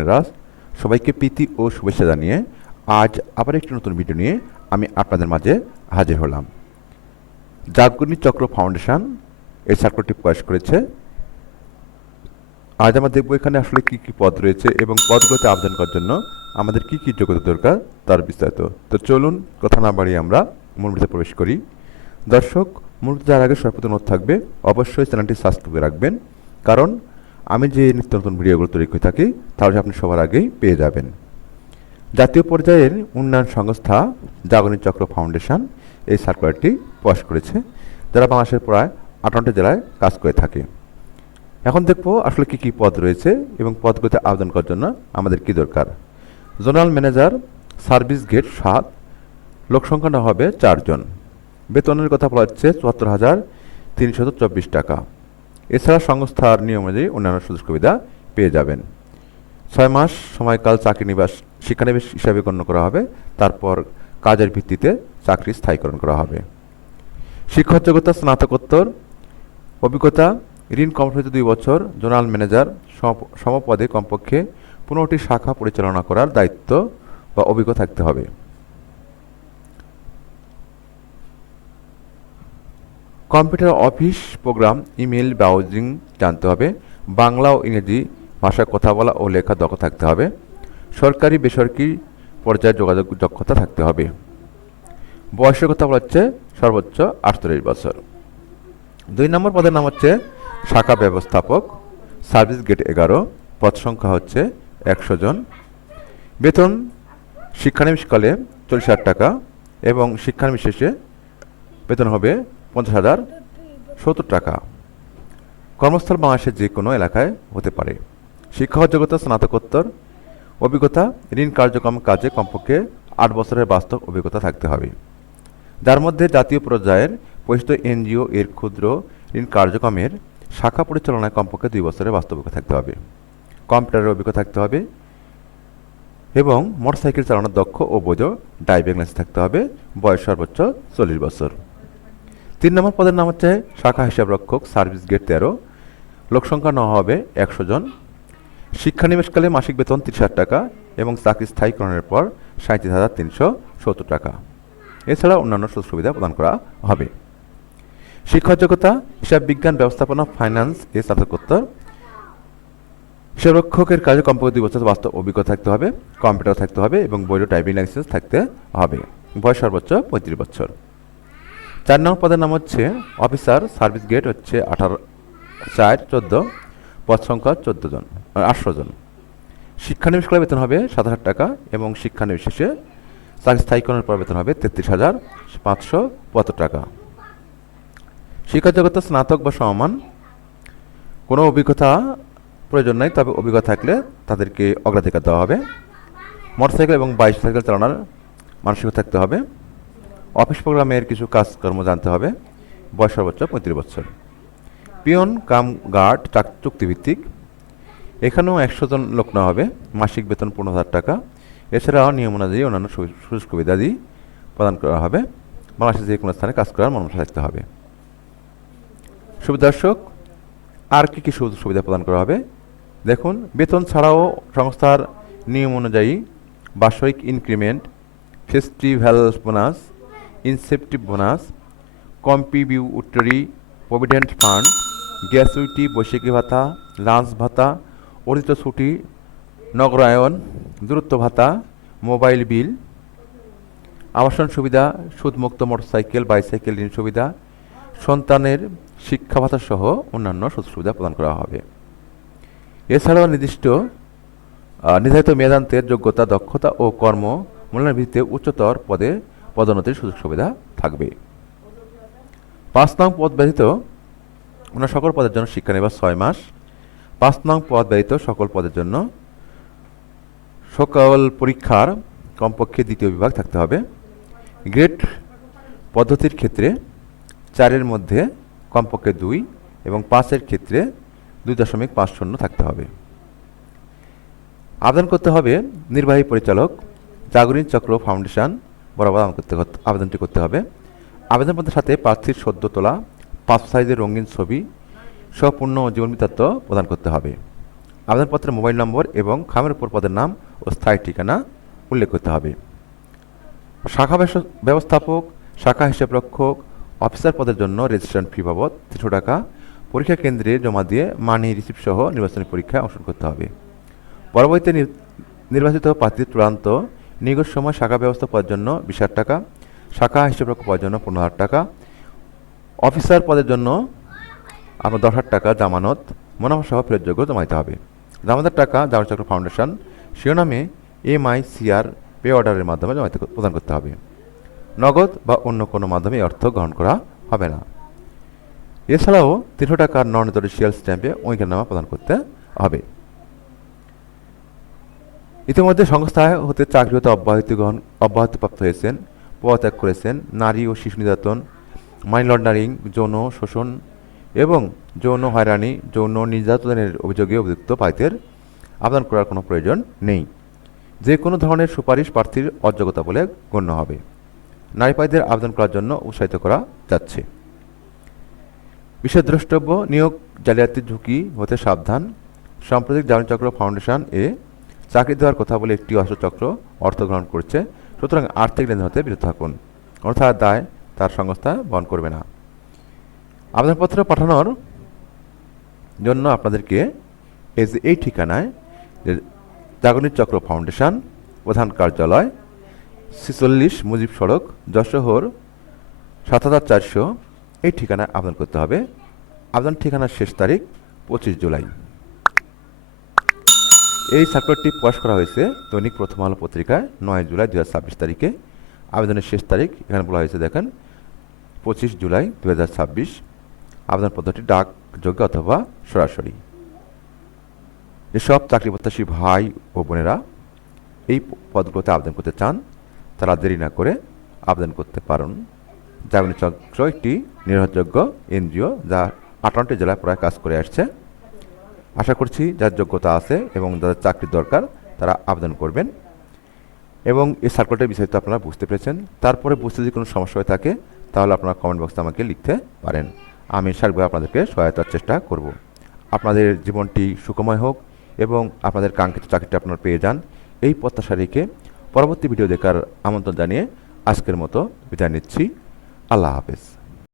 বোনেরা, সবাইকে প্রীতি ও শুভেচ্ছা জানিয়ে আজ আবার একটি নতুন ভিডিও নিয়ে আমি আপনাদের মাঝে হাজির হলাম। জাগরণী চক্র ফাউন্ডেশন এই সার্কুলারটি প্রকাশ করেছে। আজ আমরা দেখব এখানে আসলে কি কি পদ রয়েছে এবং পদগুলোতে আবেদন করার জন্য আমাদের কি কি যোগ্যতা দরকার তার বিস্তারিত। তো চলুন কথা না বাড়িয়ে আমরা মূল ভিডিওতে প্রবেশ করি। দর্শক, মূল যাওয়ার আগে সর্বপ্রথম অনুরোধ থাকবে অবশ্যই চ্যানেলটি সাবস্ক্রাইব করে রাখবেন, কারণ আমি যে নিত্য নতুন ভিডিওগুলো তৈরি করে থাকি তাহলে আপনি সবার আগেই পেয়ে যাবেন। জাতীয় পর্যায়ের উন্নয়ন সংস্থা জাগরণী চক্র ফাউন্ডেশন এই সার্কুলারটি প্রকাশ করেছে, যারা বাংলাদেশের প্রায় 58টি জেলায় কাজ করে থাকে। এখন দেখব আসলে কি কি পদ রয়েছে এবং পদগুলোতে আবেদন করার জন্য আমাদের কি দরকার। জোনাল ম্যানেজার, সার্ভিস গেট 7, লোক সংখ্যা না হবে 4 জন। বেতনের কথা বলা হচ্ছে 74,324 টাকা। এছাড়া সংস্থার নিয়ম অনুযায়ী অন্যান্য সুযোগ সুবিধা পেয়ে যাবেন। 6 মাস সময়কাল চাকরিনিবাস শিক্ষানিবাস হিসাবে গণ্য করা হবে, তারপর কাজের ভিত্তিতে চাকরি স্থায়ীকরণ করা হবে। শিক্ষক যোগ্যতা স্নাতকোত্তর, অভিজ্ঞতা ঋণ কর্মসূচিতে 2 বছর, জোনাল ম্যানেজার সমপদে কমপক্ষে 15টি শাখা পরিচালনা করার দায়িত্ব বা অভিজ্ঞতা থাকতে হবে। Computer office program, email browsing জানতে হবে। বাংলা ও ইংরেজি ভাষায় কথা বলা ও লেখা দক্ষ থাকতে হবে। সরকারি বেসরকারি পর্যায়ে যোগাযোগ দক্ষতা থাকতে হবে। বয়সের কথা বলা হচ্ছে সর্বোচ্চ 48 বছর। 2 নম্বর পদের নাম হচ্ছে শাখা ব্যবস্থাপক, সার্ভিস গেট 11, পদ সংখ্যা হচ্ছে 100 জন। বেতন শিক্ষানিবাসকালে 40,000 টাকা এবং শিক্ষানিবাস শেষে বেতন হবে 50,070 টাকা। কর্মস্থল বাংলাদেশের যে কোনো এলাকায় হতে পারে। শিক্ষাগত যোগ্যতা স্নাতকোত্তর, অভিজ্ঞতা ঋণ কার্যক্রম কাজে কমপক্ষে 8 বছরের বাস্তব অভিজ্ঞতা থাকতে হবে, যার মধ্যে জাতীয় পর্যায়ের পরিচিত এনজিও এর ক্ষুদ্র ঋণ কার্যক্রমের শাখা পরিচালনায় কমপক্ষে 2 বছরের বাস্তব অভিজ্ঞতা থাকতে হবে। কম্পিউটারের অভিজ্ঞতা থাকতে হবে এবং মোটরসাইকেল চালানোর দক্ষ ও বৈধ ড্রাইভিং লাইসেন্স থাকতে হবে। বয়স সর্বোচ্চ 40 বছর। 3 নম্বর পদের নাম হচ্ছে শাখা হিসাবরক্ষক, সার্ভিস গেট 13, লোক সংখ্যা না হবে 100 জন। শিক্ষানিবাসকালে মাসিক বেতন 30,000 টাকা এবং চাকরি স্থায়ীকরণের পর 37,370 টাকা। এছাড়া অন্যান্য সুযোগ সুবিধা প্রদান করা হবে। শিক্ষক যোগ্যতা হিসাব বিজ্ঞান, ব্যবস্থাপনা, ফাইন্যান্স এ স্নাতকোত্তর। হিসাবরক্ষকের কাজে কমপক্ষে 2 বছর বাস্তব অভিজ্ঞতা থাকতে হবে, কম্পিউটার থাকতে হবে এবং বৈধ ড্রাইভিং লাইসেন্স থাকতে হবে। বয়স সর্বোচ্চ 35 বছর। 4 নম্বর পদের নাম হচ্ছে অফিসার, সার্ভিস গেট হচ্ছে 14, পদ সংখ্যা 800 জন। শিক্ষানিবাসকালে বেতন হবে 7,000 টাকা এবং শিক্ষানিবাস শেষে চাকরি স্থায়ীকরণের পর বেতন হবে 33,575 টাকা। শিক্ষা যোগ্যতা স্নাতক বা সমমান, কোনো অভিজ্ঞতা প্রয়োজন নাই, তবে অভিজ্ঞতা থাকলে তাদেরকে অগ্রাধিকার দেওয়া হবে। মোটরসাইকেল এবং বাইসাইকেল চালানোর মানসিকতা থাকতে হবে। অফিস প্রোগ্রামের কিছু কাজকর্ম জানতে হবে। বয়স সর্বোচ্চ 35 বছর। পিয়ন কাম গার্ড চুক্তিভিত্তিক, এখানেও 100 জন লোক নেওয়া হবে। মাসিক বেতন 15,000 টাকা। এছাড়াও নিয়ম অনুযায়ী অন্যান্য সুযোগ সুবিধাদি প্রদান করা হবে। বাংলাদেশের যে কোনো স্থানে কাজ করার মনোভাব থাকতে হবে। দর্শক, আর কি কি সুযোগ সুবিধা প্রদান করা হবে দেখুন। বেতন ছাড়াও সংস্থার নিয়ম অনুযায়ী বার্ষিক increment, festival bonus, incentive bonus, compulsory, provident fund, gratuity, Baishakhi ভাতা, লাঞ্চ ভাতা, অর্জিত ছুটি, নগরায়ন, দূরত্ব ভাতা, মোবাইল বিল, আবাসন সুবিধা, সুদমুক্ত মোটরসাইকেল বাইসাইকেল ঋণ সুবিধা, সন্তানের শিক্ষা ভাতা সহ অন্যান্য সুযোগ সুবিধা প্রদান করা হবে। এছাড়াও নির্ধারিত মেয়াদান্তের যোগ্যতা, দক্ষতা ও কর্ম মূল্যায়নের ভিত্তিতে উচ্চতর পদে পদোন্নতির সুযোগ সুবিধা থাকবে। 5 নং পদ ব্যতীত অন্য সকল পদের জন্য শিক্ষানিবাস 6 মাস। 5 নং পদ ব্যতীত সকল পদের জন্য সকল পরীক্ষার কমপক্ষে 2য় বিভাগ থাকতে হবে। গ্রেড পদ্ধতির ক্ষেত্রে 4-এর মধ্যে কমপক্ষে 2 এবং 5-এর ক্ষেত্রে 2.50 থাকতে হবে। আবেদন করতে হবে নির্বাহী পরিচালক, জাগরণী চক্র ফাউন্ডেশন বরাবর আবেদনটি করতে হবে। আবেদনপত্রের সাথে প্রার্থীর সদ্য তোলা 5 সাইজের রঙিন ছবি সহ পূর্ণ জীবন বৃত্তান্ত প্রদান করতে হবে। আবেদনপত্রের মোবাইল নম্বর এবং খামের উপর পদের নাম ও স্থায়ী ঠিকানা উল্লেখ করতে হবে। শাখা ব্যবস্থাপক, শাখা হিসাবরক্ষক, অফিসার পদের জন্য রেজিস্ট্রেশন ফি বাবদ 300 টাকা পরীক্ষা কেন্দ্রে জমা দিয়ে মানি রিসিপ্ট সহ নির্বাচনী পরীক্ষায় অংশগ্রহণ করতে হবে। পরবর্তীতে নির্বাচিত প্রার্থীর চূড়ান্ত নিয়োগের সময় শাখা ব্যবস্থা পদের জন্য 20,000 টাকা, শাখা হিসাবরক্ষক পদের জন্য 15,000 টাকা, অফিসার পদের জন্য আপনার 10,000 টাকা জামানত মুনাফা সহ ফেরতযোগ্য জমা দিতে হবে। জামানতের টাকা জাগরণ চক্র ফাউন্ডেশন শিরোনামে MICR পে অর্ডারের মাধ্যমে জমা প্রদান করতে হবে। নগদ বা অন্য কোনো মাধ্যমে অর্থ গ্রহণ করা হবে না। এছাড়াও 300 টাকার নন জুডিশিয়াল স্ট্যাম্পে অঙ্গীকারনামা প্রদান করতে হবে। ইতিমধ্যে সংস্থায় হতে চাকরি হতে অব্যাহতিপ্রাপ্ত হয়েছেন, পদত্যাগ করেছেন, নারী ও শিশু নির্যাতন, মানি লন্ডারিং, যৌন শোষণ এবং যৌন হয়রানি, যৌন নির্যাতনের অভিযোগে অভিযুক্ত প্রার্থীদের আবেদন করার কোনো প্রয়োজন নেই। যে কোনো ধরনের সুপারিশ প্রার্থীর অযোগ্যতা বলে গণ্য হবে। নারী প্রার্থীদের আবেদন করার জন্য উৎসাহিত করা যাচ্ছে। বিশেষ দ্রষ্টব্য: নিয়োগ জালিয়াতির ঝুঁকি হতে সাবধান। সাম্প্রতিক জাগরণ চক্র ফাউন্ডেশন চাকরি দেওয়ার কথা বলে একটি অস্ত্রচক্র অর্থ গ্রহণ করছে, সুতরাং আর্থিক লেনদেন হতে বিরত থাকুন, অর্থাৎ দায় তার সংস্থা বহন করবে না। আবেদনপত্র পাঠানোর জন্য আপনাদেরকে এই ঠিকানায় জাগরণ চক্র ফাউন্ডেশন, প্রধান কার্যালয় 46 মুজিব সড়ক, যশোর 7400 এই ঠিকানায় আবেদন করতে হবে। আবেদন ঠিকানার শেষ তারিখ 25 জুলাই। এই সার্কুলারটি প্রকাশ করা হয়েছে দৈনিক প্রথম আলো পত্রিকায় 9 জুলাই 2026 তারিখে। আবেদনের শেষ তারিখ এখানে বলা হয়েছে, দেখেন 25 জুলাই 2026। আবেদন পদ্ধতি ডাকযোগে অথবা সরাসরি। যেসব চাকরি প্রত্যাশী ভাই ও বোনেরা এই পদগুলোতে আবেদন করতে চান তারা দেরি না করে আবেদন করতে পারেন। জাগরণ চক্র একটি নির্ভরযোগ্য NGO যা 58টি জেলায় প্রায় কাজ করে আসছে। আশা করছি যার যোগ্যতা আছে এবং যাদের চাকরির দরকার তারা আবেদন করবেন। এবং এই সার্কুলারটির বিস্তারিত আপনারা বুঝতে পেরেছেন। তারপরে বুঝতে যদি কোনো সমস্যা হয়ে থাকে তাহলে আপনারা কমেন্ট বক্সে আমাকে লিখতে পারেন। আমি সার্বিকভাবে আপনাদেরকে সহায়তার চেষ্টা করব। আপনাদের জীবনটি সুখময় হোক এবং আপনাদের কাঙ্ক্ষিত চাকরিটা আপনারা পেয়ে যান, এই প্রত্যাশা রেখে পরবর্তী ভিডিও দেখার আমন্ত্রণ জানিয়ে আজকের মতো বিদায় নিচ্ছি। আল্লাহ হাফেজ।